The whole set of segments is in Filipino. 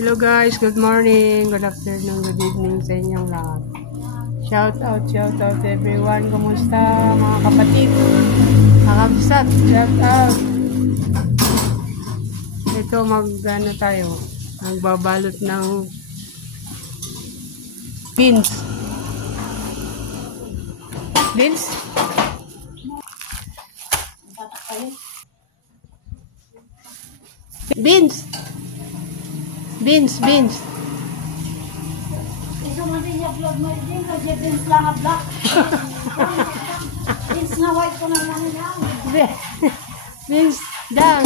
Hello guys, good morning, good afternoon, good evening sa inyong lahat. Shout out everyone. Kumusta mga kapatid? Kakabsat, shout out. Ito magano tayo, magbabalot ng beans. Beans? Beans. Beans. Ito man din yung vlog mo din, kasi beans lang ang black. Beans na white ko na lang yan. Beans, dang.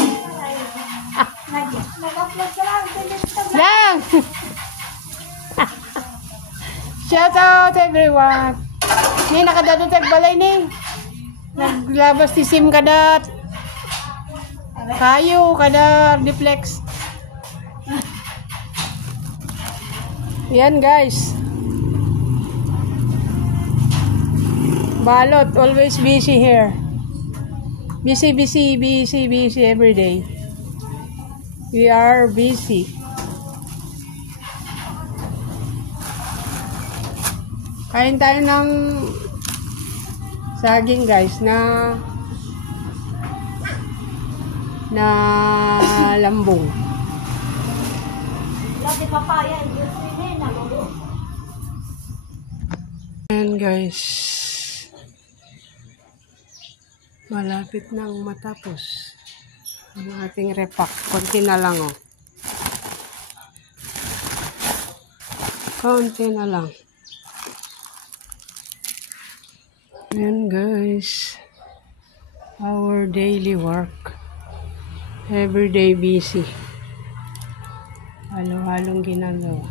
Nag-upload ka lang, beans ka Lang! Shout out everyone. Ni nakadadatag balay ni. Naglabas ti sim kadat. Kayo kada duplex. Yan guys. Balot, always busy here. Busy every day. We are busy. Kain tayo ng saging guys na lambong. Lati papaya, yung sinin na mo. And guys, malapit nang matapos ang ating repack. Konti na lang oh. Konti na lang. Ayan guys, our daily work. Everyday busy. Halo-halong ginagawa.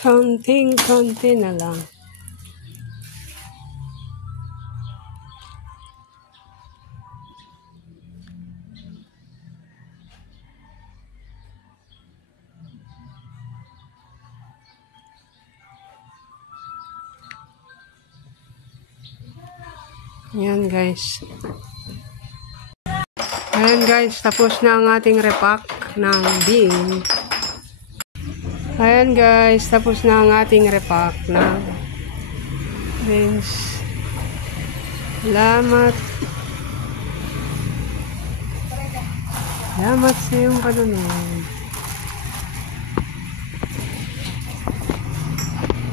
Konting-konti na lang. Ayan guys. Ayan guys, tapos na ang ating repack ng beans. Ayan guys, tapos na ang ating repack ng beans. Salamat. Salamat sa iyong panonood.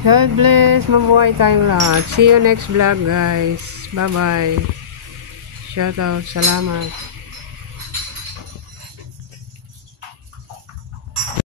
God bless. Mabuhay tayong lahat. See you next vlog guys. Bye bye. Shout out. Salamat.